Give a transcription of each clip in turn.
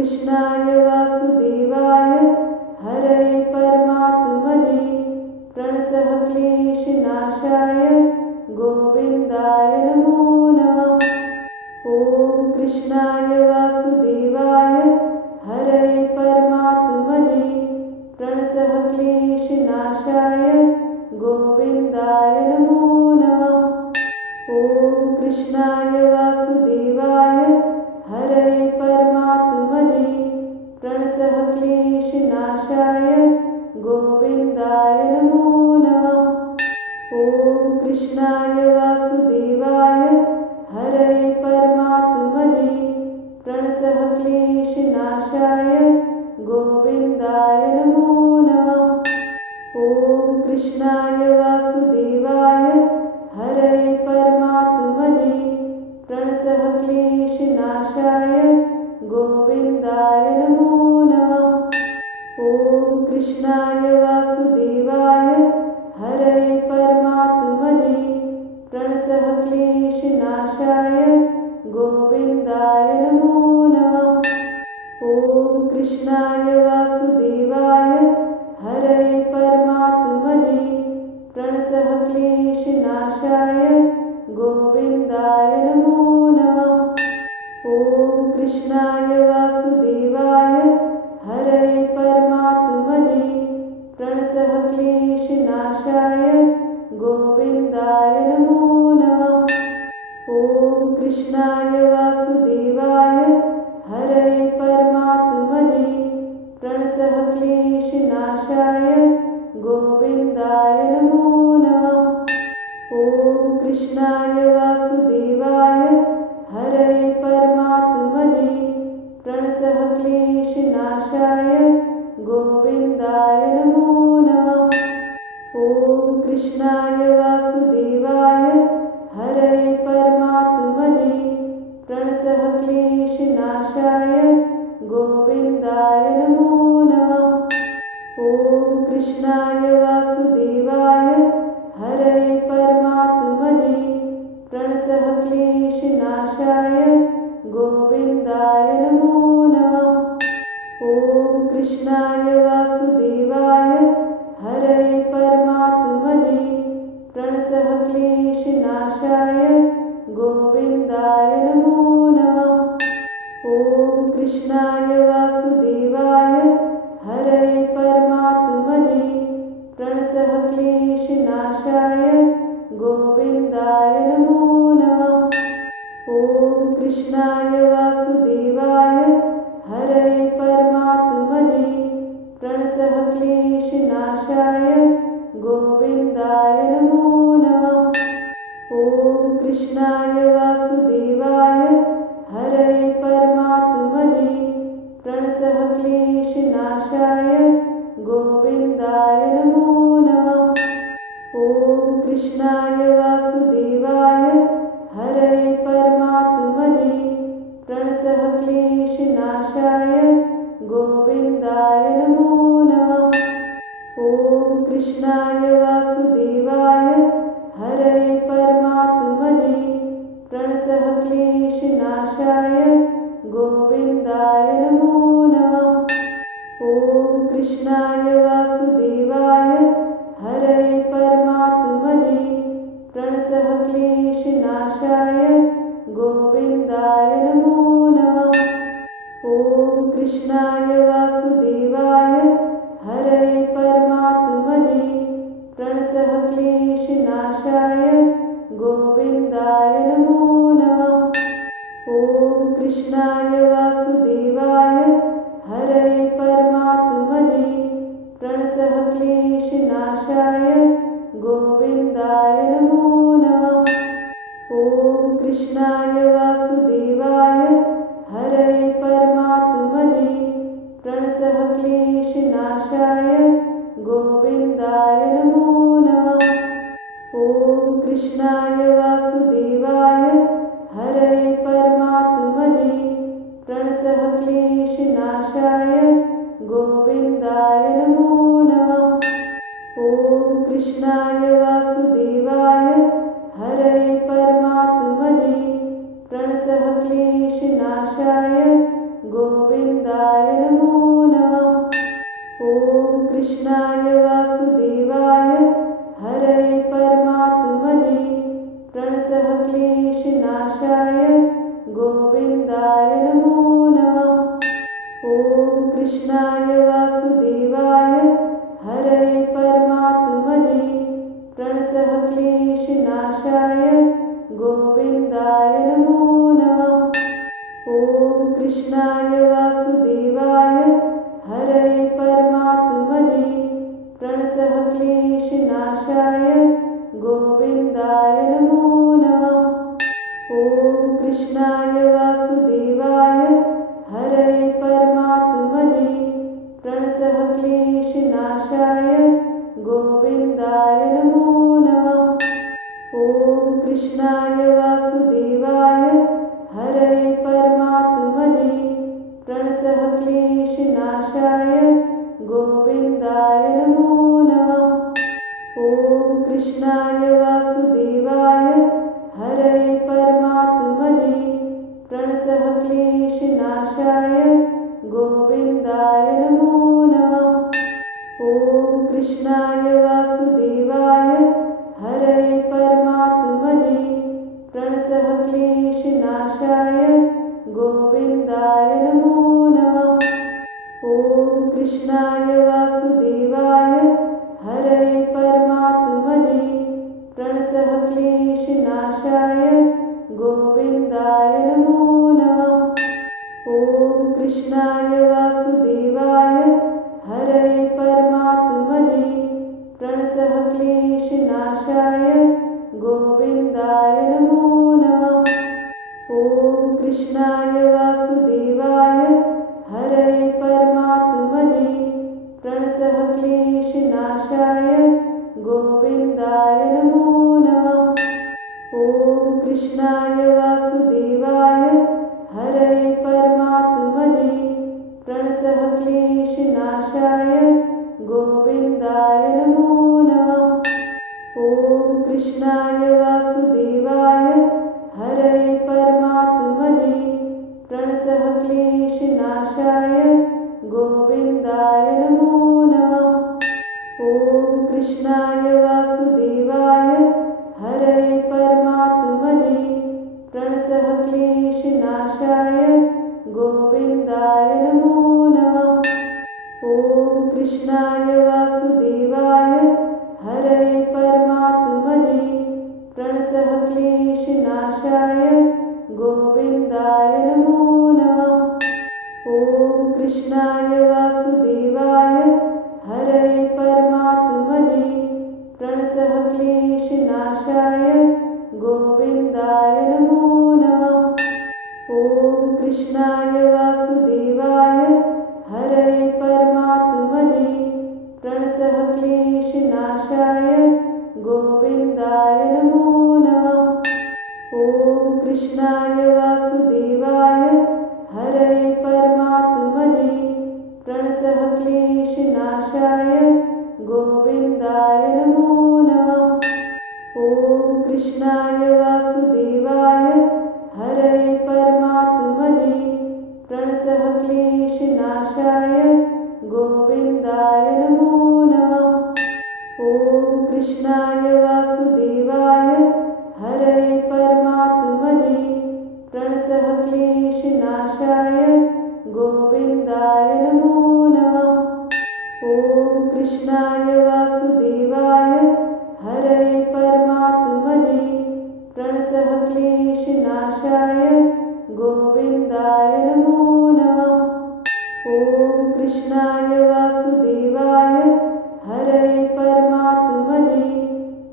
कृष्णाय वासुदेवाय हरये परमात्मने प्रणतः क्लेशनाशाय गोविन्दाय नमो नमः। ॐ कृष्णाय वासुदेवाय हरये परमात्मने प्रणतः क्लेशनाशाय गोविन्दाय नमो नमः। ॐ कृष्णाय वासुदेवाय हरये परमात्मने प्रणतः क्लेशनाशाय गोविन्दाय नमो नमः। ॐ कृष्णाय वासुदेवाय हरये परमात्मने प्रणतः क्लेशनाशाय गोविन्दाय नमो नमः। ॐ कृष्णाय वासुदेवाय हरये परमात्मने प्रणतः क्लेशनाशाय गोविन्दाय नमो नमः। ॐ कृष्णाय वासुदेवाय हरये परमात्मने प्रणतः क्लेशनाशाय गोविन्दाय नमो नमः। ॐ कृष्णाय वासुदेवाय हरये परमात्मने प्रणतः क्लेशनाशाय गोविन्दाय नमो नमः। ॐ कृष्णाय वासुदेवाय हरये परमात्मने प्रणतः क्लेशनाशाय गोविन्दाय नमो नमः। ॐ कृष्णाय वासुदेवाय हरये परमात्मने प्रणतः क्लेशनाशाय गोविन्दाय नमो नमः। ॐ कृष्णाय वासुदेवाय हरये परमात्मने प्रणतः क्लेशनाशाय गोविन्दाय नमो नमः। ॐ कृष्णाय वासुदेवाय हरये परमात्मने प्रणतः क्लेशनाशाय गोविन्दाय नमो नमः। ॐ कृष्णाय वासुदेवाय हरये परमात्मने प्रणतः क्लेशनाशाय गोविन्दाय नमो नमः। ॐ कृष्णाय वासुदेवाय हरये परमात्मने प्रणतः क्लेशनाशाय गोविन्दाय नमो नमः। ॐ कृष्णाय वासुदेवाय हरये परमात्मने प्रणतः क्लेशनाशाय गोविन्दाय नमो नमः। ॐ कृष्णाय वासुदेवाय हरये परमात्मने प्रणतः क्लेशनाशाय गोविन्दाय नमो नमः। ॐ कृष्णाय वासुदेवाय हरये परमात्मने प्रणतः क्लेशनाशाय गोविन्दाय नमो नमः। ॐ कृष्णाय वासुदेवाय हरये परमात्मने प्रणतः क्लेशनाशाय गोविन्दाय नमो नमः। ॐ कृष्णाय वासुदेवाय हरये परमात्मने प्रणतः क्लेशनाशाय गोविन्दाय नमो नमः। ॐ कृष्णाय वासुदेवाय हरये परमात्मने प्रणतः क्लेशनाशाय गोविन्दाय नमो नमः। ॐ कृष्णाय वासुदेवाय हरये परमात्मने प्रणतः क्लेशनाशाय गोविन्दाय नमो नमः। ॐ कृष्णाय वासुदेवाय हरये परमात्मने प्रणतः क्लेशनाशाय गोविन्दाय नमो नमः। ॐ कृष्णाय वासुदेवाय हरये परमात्मने प्रणतः क्लेशनाशाय गोविन्दाय नमो नमः। ॐ कृष्णाय वासुदेवाय हरये परमात्मने प्रणतः क्लेशनाशाय गोविन्दाय नमो नमः। ॐ कृष्णाय वासुदेवाय हरये परमात्मने प्रणतः क्लेशनाशाय गोविन्दाय नमो नमः। ॐ कृष्णाय वासुदेवाय हरये परमात्मने प्रणतः क्लेशनाशाय गोविन्दाय नमो नमः। ॐ कृष्णाय वासुदेवाय हरये परमात्मने प्रणतः क्लेशनाशाय गोविन्दाय नमो नमः। ॐ कृष्णाय वासुदेवाय हरये परमात्मने प्रणतः क्लेशनाशाय गोविन्दाय नमो नमः। ॐ कृष्णाय वासुदेवाय हरये परमात्मने प्रणतः क्लेशनाशाय गोविन्दाय नमो नमः। ॐ कृष्णाय वासुदेवाय हरये परमात्मने प्रणतः क्लेशनाशाय गोविन्दाय नमो नमः। ॐ कृष्णाय वासुदेवाय हरये परमात्मने प्रणतः क्लेशनाशाय गोविन्दाय नमो नमः। ॐ कृष्णाय वासुदेवाय हरये परमात्मने प्रणतः क्लेशनाशाय गोविन्दाय नमो नमः। ॐ कृष्णाय वासुदेवाय हरये परमात्मने प्रणतः क्लेशनाशाय गोविन्दाय नमो नमः। ॐ कृष्णाय वासुदेवाय हरये परमात्मने प्रणतः क्लेशनाशाय गोविन्दाय नमो नमः। ॐ कृष्णाय वासुदेवाय हरये परमात्मने प्रणतः क्लेशनाशाय गोविन्दाय नमो नमः। ॐ कृष्णाय वासुदेवाय हरये परमात्मने प्रणतः क्लेशनाशाय गोविन्दाय नमो नमः। ॐ कृष्णाय वासुदेवाय हरये परमात्मने प्रणतः क्लेशनाशाय गोविन्दाय नमो नमः। ॐ कृष्णाय वासुदेवाय हरये परमात्मने प्रणतः क्लेशनाशाय गोविन्दाय नमो नमः। ॐ कृष्णाय वासुदेवाय हरये परमात्मने प्रणतः क्लेशनाशाय गोविन्दाय नमो नमः। ॐ कृष्णाय वासुदेवाय हरये परमात्मने प्रणतः क्लेशनाशाय गोविन्दाय नमो नमः। ॐ कृष्णाय वासुदेवाय हरये परमात्मने प्रणतः क्लेशनाशाय गोविन्दाय नमो नमः। ॐ कृष्णाय वासुदेवाय हरये परमात्मने प्रणतः क्लेशनाशाय गोविन्दाय नमो नमः। ॐ कृष्णाय वासुदेवाय हरये परमात्मने प्रणतः क्लेशनाशाय गोविन्दाय नमो नमः। ॐ कृष्णाय वासुदेवाय हरये परमात्मने प्रणतः क्लेशनाशाय गोविन्दाय नमो नमः। ॐ कृष्णाय वासुदेवाय हरये परमात्मने प्रणतः क्लेशनाशाय गोविन्दाय नमो नमः। ॐ कृष्णाय वासुदेवाय हरये परमात्मने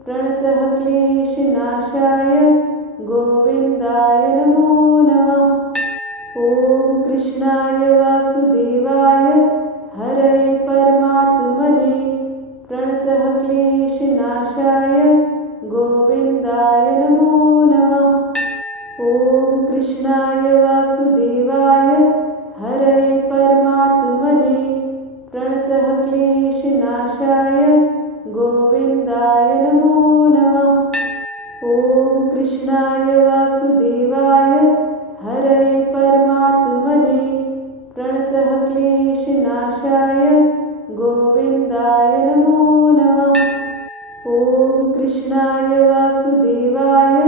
प्रणतः क्लेशनाशाय गोविन्दाय नमो नमः। ॐ कृष्णाय वासुदेवाय हरये परमात्मने प्रणतः क्लेशनाशाय गोविन्दाय नमो नमः। ॐ कृष्णाय वासुदेवाय हरये परमात्मने प्रणतः क्लेशनाशाय गोविन्दाय नमो नमः। ॐ कृष्णाय वासुदेवाय हरये परमात्मने कृष्णाय वासुदेवाय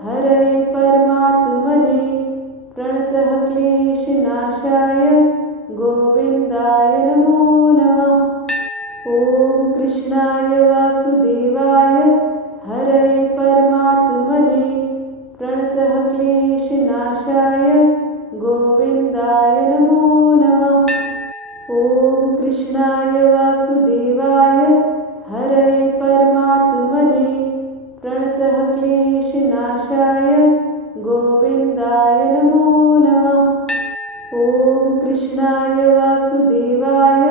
हरये परमात्मने प्रणतः क्लेशनाशाय गोविन्दाय नमो नमः। ॐ कृष्णाय वासुदेवाय हरये परमात्मने प्रणतः क्लेशनाशाय गोविन्दाय नमो नमः। ॐ कृष्णाय वासुदेवाय हरये परमात्मने प्रणतः क्लेशनाशाय गोविन्दाय नमो नमः। ॐ कृष्णाय वासुदेवाय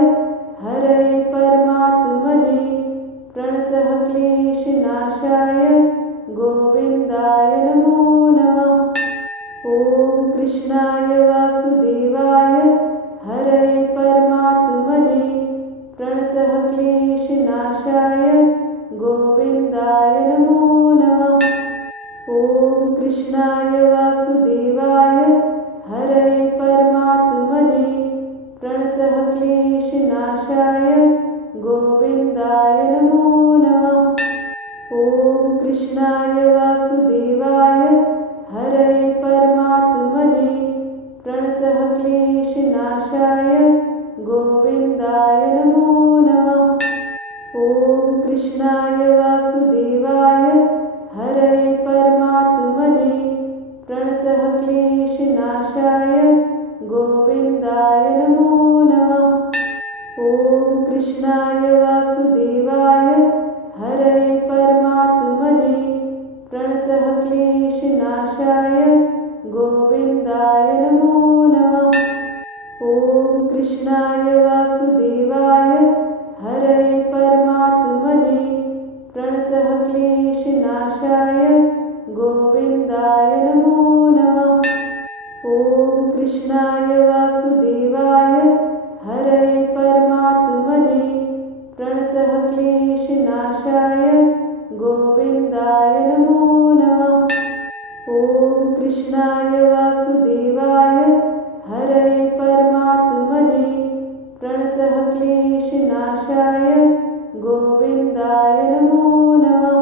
हरये परमात्मने प्रणतः क्लेशनाशाय गोविन्दाय नमो नमः। ॐ कृष्णाय वासुदेवाय हरये परमात्मने प्रणतः क्लेशनाशाय गोविन्दाय नमो नमः। ॐ कृष्णाय वासुदेवाय हरये परमात्मने प्रणतः क्लेशनाशाय गोविन्दाय नमो नमः। ॐ कृष्णाय वासुदेवाय हरये परमात्मने प्रणतः क्लेशनाशाय गोविन्दाय नमो नमः। ॐ कृष्णाय वासुदेवाय हरये परमात्मने प्रणतः क्लेशनाशाय गोविन्दाय नमो नमः। ॐ कृष्णाय वासुदेवाय हरये परमात्मने प्रणतः क्लेशनाशाय गोविन्दाय नमो नमः। ॐ कृष्णाय वासुदेवाय हरये परमात्मने प्रणतः क्लेशनाशाय गोविन्दाय नमो नमः। ॐ कृष्णाय वासुदेवाय हरये परमात्मने प्रणतः क्लेशनाशाय गोविन्दाय नमो नमः। ॐ कृष्णाय वासुदेवाय हरये परमात्मने प्रणतः क्लेशनाशाय गोविन्दाय नमो नमः।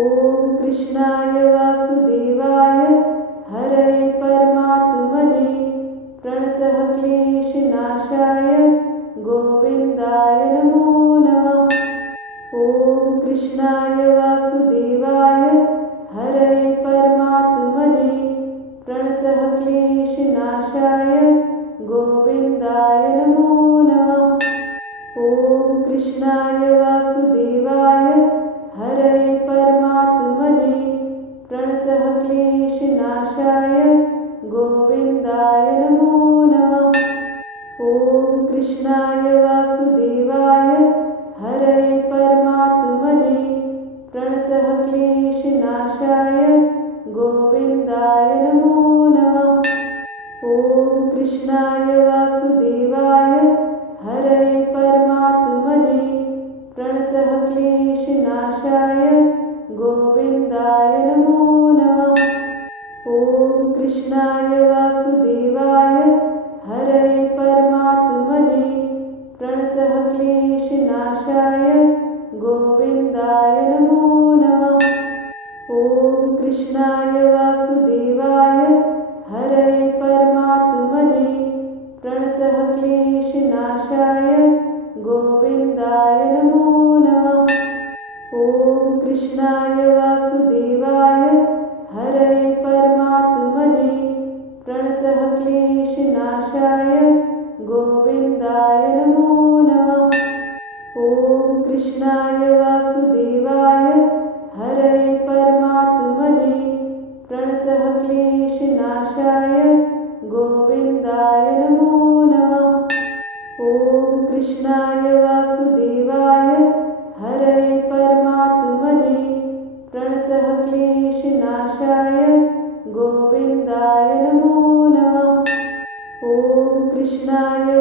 ॐ कृष्णाय वासुदेवाय हरये परमात्मने प्रणतः क्लेशनाशाय गोविन्दाय नमो नमः। ॐ कृष्णाय वासुदेवाय हरये परमात्मने प्रणतः क्लेशनाशाय गोविन्दाय नमो नमः। ॐ कृष्णाय वासुदेवाय हरये परमात्मने प्रणतः क्लेशनाशाय गोविन्दाय नमो नमः। ॐ कृष्णाय वासुदेवाय हरये परमात्मने प्रणतः क्लेशनाशाय गोविन्दाय नमो नमः। ॐ कृष्णाय वासुदेवाय हरये परमात्मने प्रणतः क्लेशनाशाय गोविन्दाय नमो नमः। ॐ कृष्णाय वासुदेवाय हरये परमात्मने प्रणतः क्लेशनाशाय गोविन्दाय नमो नमः। ॐ कृष्णाय वासुदेवाय हरये परमात्मने प्रणतः क्लेशनाशाय गोविन्दाय नमो नमः। ॐ कृष्णाय वासुदेवाय हरये परमात्मने प्रणतः क्लेशनाशाय गोविन्दाय नमो नमः। ॐ कृष्णाय वासुदेवाय हरये परमात्मने प्रणतः क्लेशनाशाय गोविन्दाय नमो नमः। ॐ कृष्णाय वासुदेवाय हरये परमात्मने प्रणतः क्लेशनाशाय गोविन्दाय नमो नमः। ॐ कृष्णाय